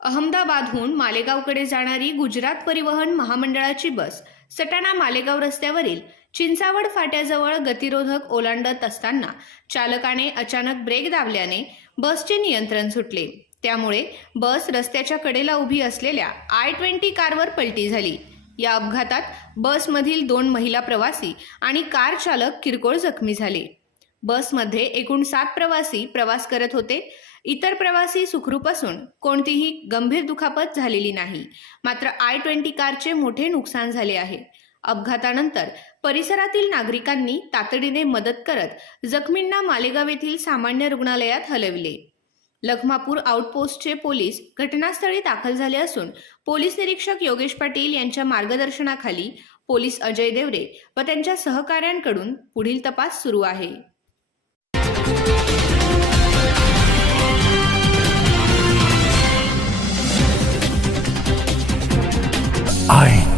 अहमदाबादहून मालेगावकडे जाणारी गुजरात परिवहन महामंडळाची बस सटाणा मालेगाव रस्त्यावरील चिंचावड फाट्याजवळ गतिरोधक ओलांडत असताना चालकाने अचानक ब्रेक दाबल्याने बसचे नियंत्रण सुटले. त्यामुळे बस रस्त्याच्या कडेला उभी असलेल्या आय ट्वेंटी कारवर पलटी झाली. या अपघातात बसमधील दोन महिला प्रवासी आणि कार चालक किरकोळ जखमी झाले. बसमध्ये एकूण सात प्रवासी प्रवास करत होते. इतर प्रवासी सुखरूप असून कोणतीही गंभीर दुखापत झालेली नाही. मात्र आय ट्वेंटी कारचे मोठे नुकसान झाले आहे. अपघातानंतर परिसरातील नागरिकांनी तातडीने मदत करत जखमींना मालेगाव येथील सामान्य रुग्णालयात हलविले. लखमापूर आउटपोस्टचे पोलीस घटनास्थळी दाखल झाले असून पोलीस निरीक्षक योगेश पाटील यांच्या मार्गदर्शनाखाली पोलीस अजय देवरे व त्यांच्या सहकाऱ्यांकडून पुढील तपास सुरू आहे. aynı.